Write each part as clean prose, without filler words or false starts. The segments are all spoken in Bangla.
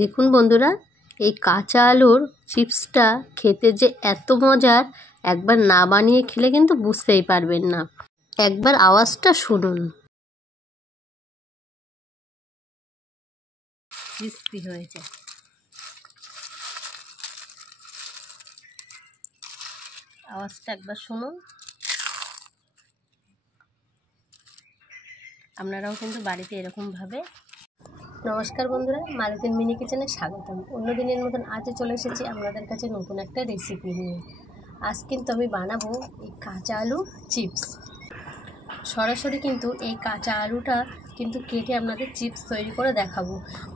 দেখুন বন্ধুরা, এই কাঁচা আলুর চিপসটা খেতে যে এত মজার, একবার না বানিয়ে খেলে কিন্তু বুঝতেই পারবেন না। একবার আওয়াজটা শুনুন। ক্রিস্পি হয়েছে। আওয়াজটা একবার শুনুন। আপনারাও কিন্তু বাড়িতে এরকমভাবে। নমস্কার বন্ধুরা, মালতীর মিনি কিচেনে স্বাগতম। অন্য দিনের মতন আজও চলে এসেছি আপনাদের কাছে নতুন একটা রেসিপি নিয়ে। আজ কিন্তু আমি বানাবো এই কাঁচা আলু চিপস। সরাসরি কিন্তু এই কাঁচা আলুটা কিন্তু কেটে আপনাদের চিপস তৈরি করে দেখাবো।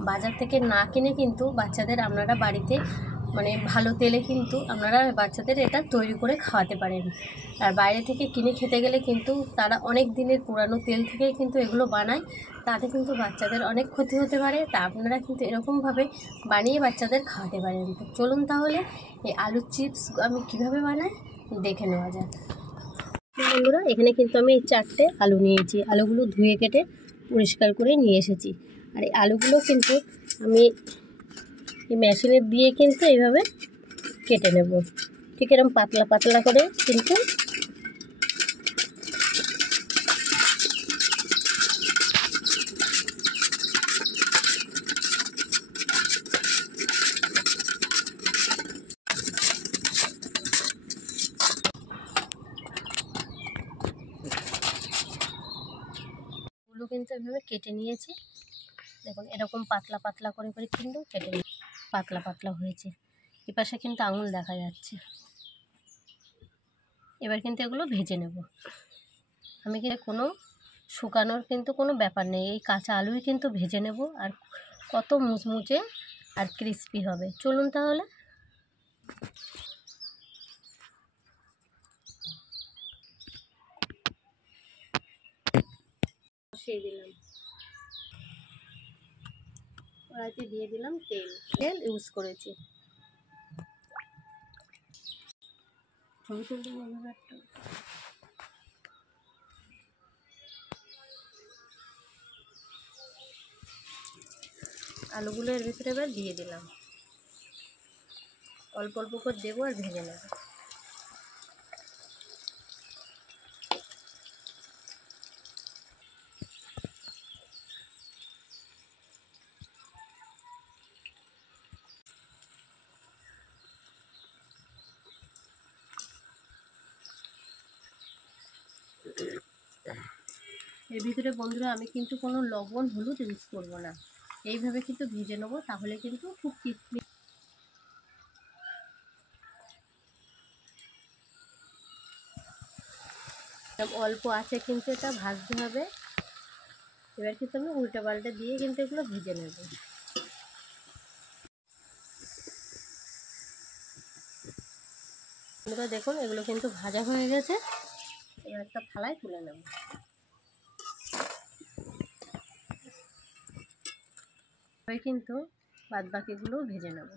বাজার থেকে না কিনে কিন্তু বাচ্চাদের আপনারা বাড়িতে ভালো তেলে কিন্তু আপনারা বাচ্চাদের এটা তৈরি করে খাওয়াতে পারেন। আর বাইরে থেকে কিনে খেতে গেলে কিন্তু তারা অনেক দিনের পুরানো তেল থেকেই কিন্তু এগুলো বানায়, তাতে কিন্তু বাচ্চাদের অনেক ক্ষতি হতে পারে। তা আপনারা কিন্তু এরকমভাবে বানিয়ে বাচ্চাদের খাওয়াতে পারেন। তো চলুন তাহলে এই আলুর চিপস আমি কিভাবে বানাই দেখে নেওয়া যাক। বন্ধুরা, এখানে কিন্তু আমি এই 4টে আলু নিয়েছি। আলুগুলো ধুয়ে কেটে পরিষ্কার করে নিয়ে এসেছি। আর এই আলুগুলো কিন্তু আমি এই মেশিনে দিয়ে কিন্তু এইভাবে কেটে নেব, ঠিক এরকম পাতলা পাতলা করে। কিন্তু এভাবে কেটে নিয়েছি। দেখুন এরকম পাতলা পাতলা করে করে কিন্তু কেটে পাতলা পাতলা হয়েছে। এপাশে কিন্তু আঙুল দেখা যাচ্ছে। এবার কিন্তু এগুলো ভেজে নেব। আমি কিন্তু কোনো শুকানোর কিন্তু কোনো ব্যাপার নেই, এই কাঁচা আলুই কিন্তু ভেজে নেব। আর কত মুচমুচে আর ক্রিস্পি হবে। চলুন তাহলে। বসিয়ে দিলাম, কড়াইতে দিয়ে দিলাম তেল ইউজ করেছি। ছবি তুলতে হবে একটা। আলুগুলো এর ভিতরে এবার দিয়ে দিলাম। অল্প অল্প করে দেবো আর ভেজে নেব। এর ভিতরে বন্ধুরা আমি কিন্তু কোনো লবণ হলুদ ইউজ করব না। এইভাবে কিন্তু ভেজে নেবো, তাহলে কিন্তু খুব ক্রিস্পি। অল্প আছে কিন্তু এটা ভাজতে হবে। এবার কিন্তু আমি উল্টে পাল্টে দিয়ে কিন্তু এগুলো ভেজে নেব। বন্ধুরা দেখুন, এগুলো কিন্তু ভাজা হয়ে গেছে। এবার একটা থালায় তুলে নেব। এবার কিন্তু বাদ বাকিগুলো ভেজে নেব।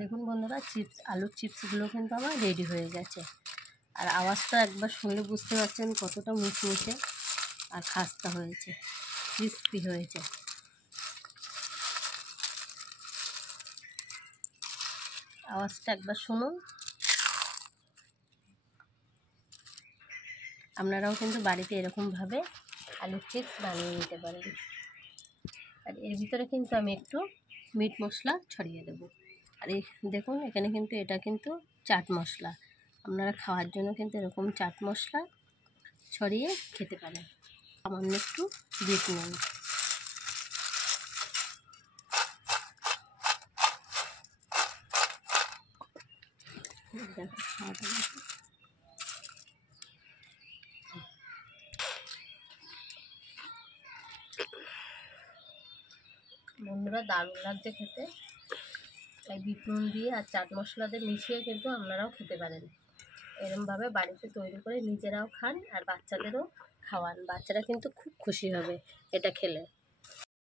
দেখুন বন্ধুরা, আলুর চিপসগুলো কিন্তু আমার রেডি হয়ে গেছে। আর আওয়াজটা একবার শুনলে বুঝতে পারছেন কতটা মুচমুচে আর খাস্তা হয়েছে, ক্রিস্পি হয়েছে। আওয়াজটা একবার শুনুন। আপনারাও কিন্তু বাড়িতে এরকমভাবে আলুর চিপস বানিয়ে নিতে পারেন। আর এর ভিতরে কিন্তু আমি একটু মিট মশলা ছড়িয়ে দেব। আর এই দেখুন, এখানে কিন্তু এটা কিন্তু চাট মশলা। আপনারা খাওয়ার জন্য কিন্তু এরকম চাট মশলা ছড়িয়ে খেতে পারেন। সামান্য একটু বিট নুন। বন্ধুরা দারুণ লাগছে খেতে। তাই বিট নুন দিয়ে আর চাট মশলা দিয়ে মিশিয়ে কিন্তু আপনারাও খেতে পারেন। এরমভাবে বাড়িতে তৈরি করে নিজেরাও খান আর বাচ্চাদেরও খাওয়ান। বাচ্চারা কিন্তু খুব খুশি হবে এটা খেলে।